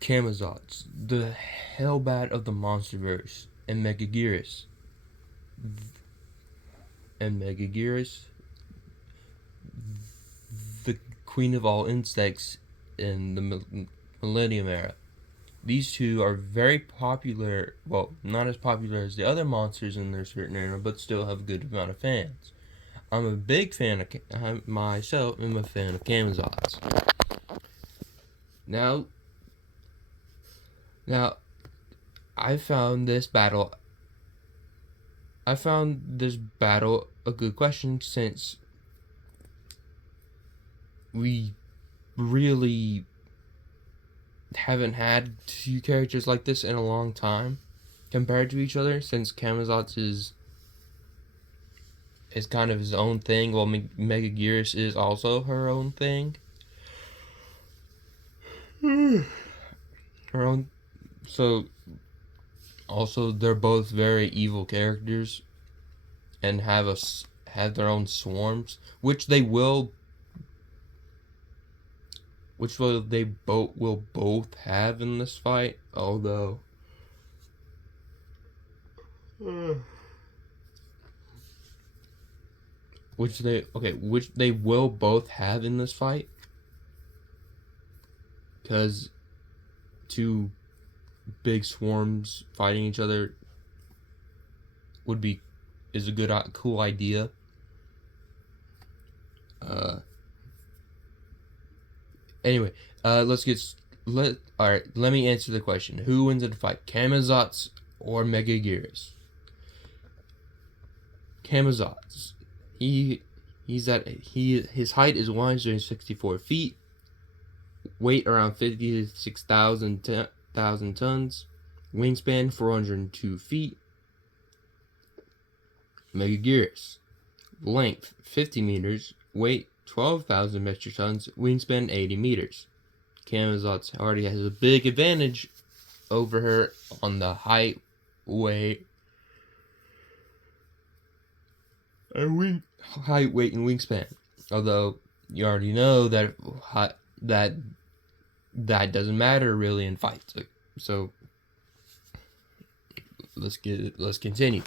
Camazotz, the hellbat of the monsterverse, and Megaguirus, the queen of all insects in the Millennium era. These two are very popular, well, not as popular as the other monsters in their certain era, but still have a good amount of fans. I'm a big fan of, myself am a fan of Camazotz. Now, now, I found this battle a good question, since we really haven't had two characters like this in a long time compared to each other, since Camazotz is kind of his own thing, while Megaguirus is also her own thing. Her own. So, also, they're both very evil characters and have their own swarms, which they will both have in this fight, although which they will both have in this fight, because two big swarms fighting each other is a good cool idea. Anyway, let me answer the question. Who wins in the fight, Camazotz or Megaguirus? Camazotz. His height is 164 feet, weight around 56,000 tons, wingspan 402 feet. Megaguirus. Length 50 meters, weight 12,000 metric tons, wingspan 80 meters. Camazotz already has a big advantage over her on the height, weight, and wingspan. Although you already know that that doesn't matter really in fights. So let's continue.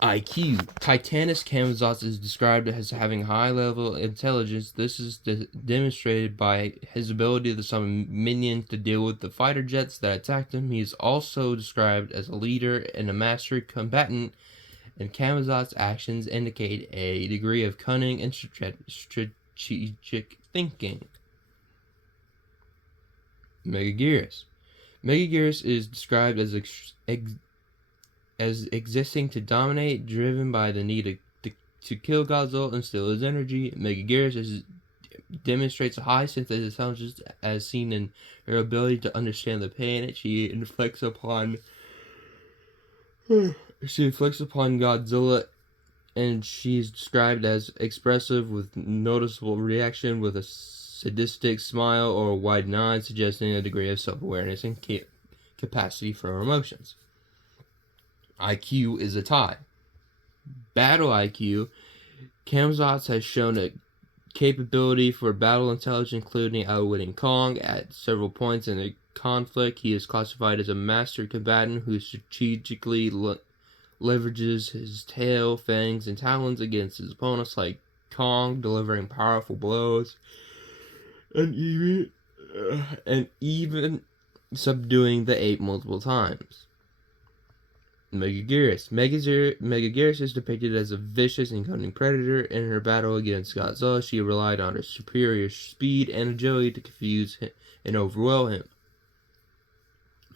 IQ. Titanus Camazotz is described as having high-level intelligence. This is demonstrated by his ability to summon minions to deal with the fighter jets that attacked him. He is also described as a leader and a master combatant, and Camazotz's actions indicate a degree of cunning and strategic thinking. Megaguirus. Megaguirus is described as existing to dominate, driven by the need to kill Godzilla and steal his energy. Megaguirus demonstrates a high sense of intelligence, as seen in her ability to understand the pain that she inflicts upon Godzilla, and she is described as expressive with noticeable reaction, with a sadistic smile or a wide nod, suggesting a degree of self-awareness and capacity for emotions. IQ is a tie. Battle IQ. Camazotz has shown a capability for battle intelligence, including outwitting Kong at several points in the conflict. He is classified as a master combatant who strategically leverages his tail, fangs, and talons against his opponents, like Kong, delivering powerful blows and even subduing the ape multiple times. Megaguirus. Megaguirus is depicted as a vicious and cunning predator. In her battle against Godzilla, she relied on her superior speed and agility to confuse him and overwhelm him.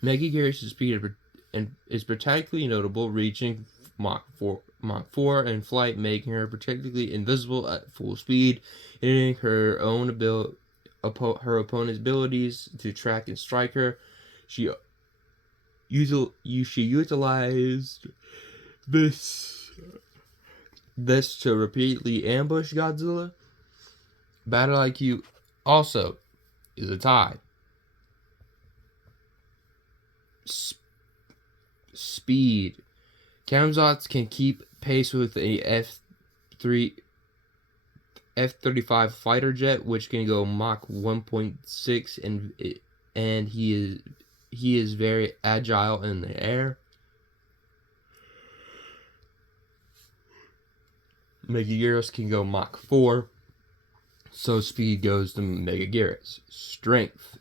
Megaguirus' speed is particularly notable, reaching Mach 4 in flight, making her particularly invisible at full speed, hindering her opponent's abilities to track and strike her. She utilized this to repeatedly ambush Godzilla. Battle IQ also is a tie. Speed. Camazotz can keep pace with a F-35 fighter jet, which can go Mach 1.6, and he is very agile in the air. Megaguirus can go Mach 4, so speed goes to Megaguirus. Strength.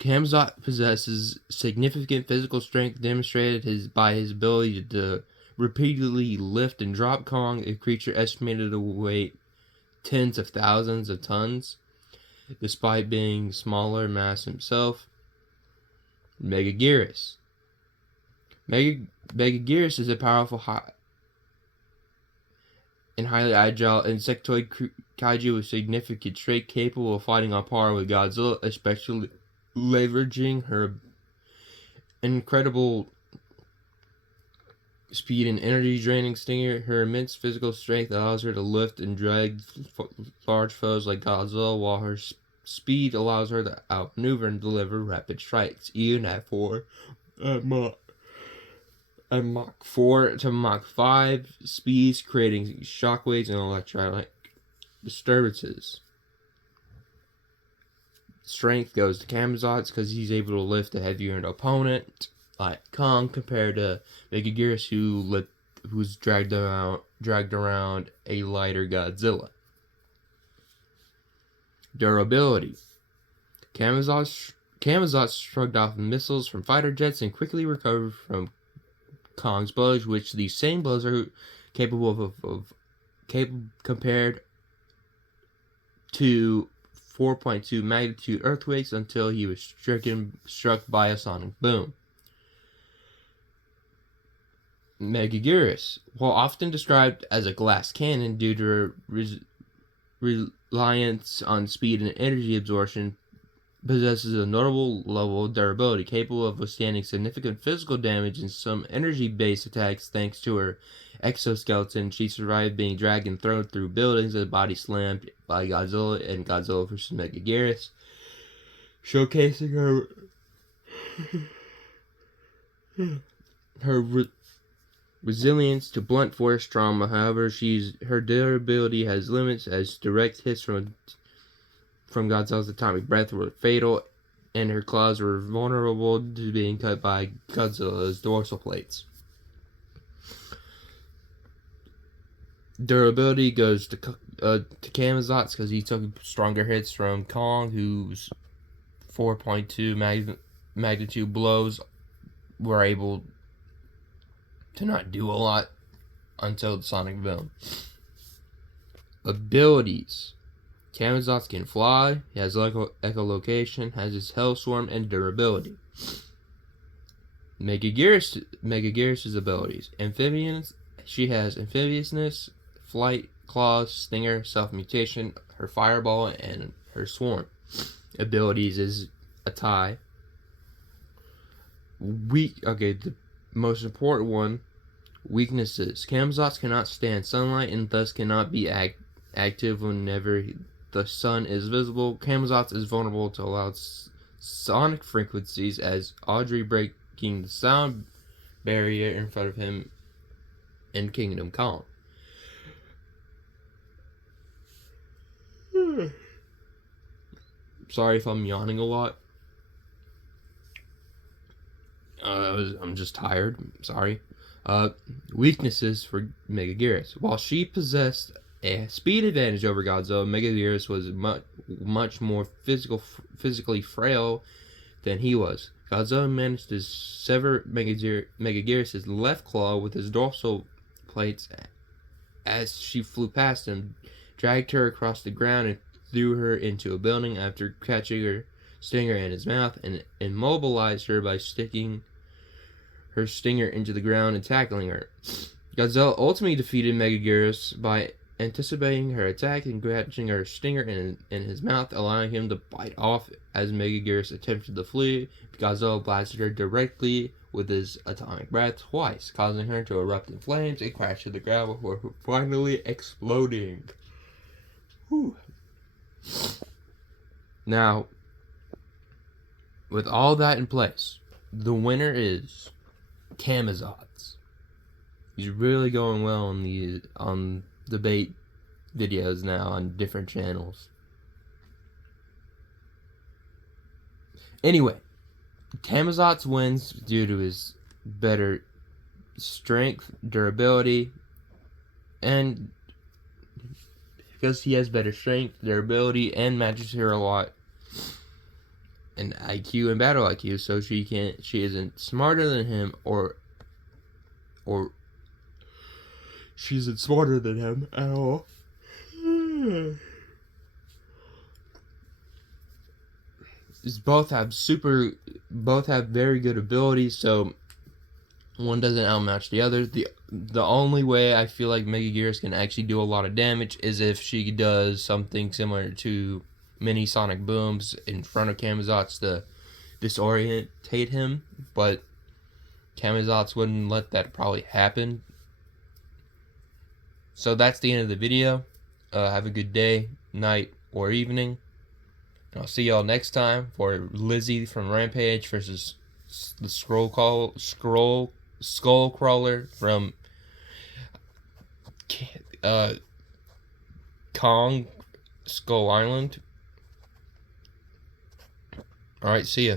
Camazotz possesses significant physical strength demonstrated by his ability to repeatedly lift and drop Kong, a creature estimated to weigh tens of thousands of tons, despite being smaller mass himself. Megaguirus. Megaguirus is a powerful and highly agile insectoid kaiju with significant strength, capable of fighting on par with Godzilla, especially leveraging her incredible speed and energy-draining stinger. Her immense physical strength allows her to lift and drag large foes like Godzilla, while her speed allows her to outmaneuver and deliver rapid strikes, even at Mach 4 to Mach 5 speeds, creating shockwaves and electronic disturbances. Strength goes to Camazotz because he's able to lift a heavier opponent like Kong, compared to Megaguirus, who's dragged around a lighter Godzilla. Durability. Camazotz shrugged off missiles from fighter jets and quickly recovered from Kong's blows, which these same blows are capable of compared to 4.2 magnitude earthquakes until he was struck by a sonic boom. Megaguirus, while often described as a glass cannon due to her reliance on speed and energy absorption, possesses a notable level of durability, capable of withstanding significant physical damage and some energy-based attacks thanks to her exoskeleton. She survived being dragged and thrown through buildings as body slammed by Godzilla and Godzilla vs. Megaguirus, showcasing her resilience to blunt force trauma. However, her durability has limits, as direct hits from Godzilla's atomic breath were fatal, and her claws were vulnerable to being cut by Godzilla's dorsal plates. Durability goes to Camazotz because he took stronger hits from Kong, whose 4.2 magnitude blows were able to not do a lot until the sonic boom. Abilities. Camazotz can fly, he has echolocation, has his Hellswarm, and durability. Megaguirus' abilities. Amphibians, she has amphibiousness, flight, claws, stinger, self-mutation, her fireball, and her swarm. Abilities is a tie. The most important one, weaknesses. Camazotz cannot stand sunlight and thus cannot be active whenever the sun is visible. Camazotz is vulnerable to loud sonic frequencies, as Audrey breaking the sound barrier in front of him in Kingdom Come. Sorry if I'm yawning a lot. I'm just tired. Sorry. Weaknesses for Megaguirus. While she possessed a speed advantage over Godzilla, Megaguirus was much more physically frail than he was. Godzilla managed to sever Megaguirus' left claw with his dorsal plates as she flew past him, dragged her across the ground, and threw her into a building after catching her stinger in his mouth, and immobilized her by sticking her stinger into the ground and tackling her. Godzilla ultimately defeated Megaguirus by anticipating her attack and catching her stinger in his mouth, allowing him to bite off as Megaguirus attempted to flee. Godzilla blasted her directly with his atomic breath twice, causing her to erupt in flames and crash to the ground before finally exploding. Whew. Now, with all that in place, the winner is Camazotz. He's really going well on debate videos now on different channels. Anyway, Camazotz wins due to his better strength, durability, and because he has better strength, durability, and matches her a lot, and IQ and battle IQ, so she isn't smarter than him, or she isn't smarter than him at all. Both have very good abilities, so one doesn't outmatch the other. The only way I feel like Megaguirus can actually do a lot of damage is if she does something similar to mini sonic booms in front of Camazotz to disorientate him, but Camazotz wouldn't let that probably happen. So that's the end of the video. Have a good day, night, or evening. And I'll see y'all next time for Lizzie from Rampage versus the Skull Crawler from Kong Skull Island. Alright, see ya.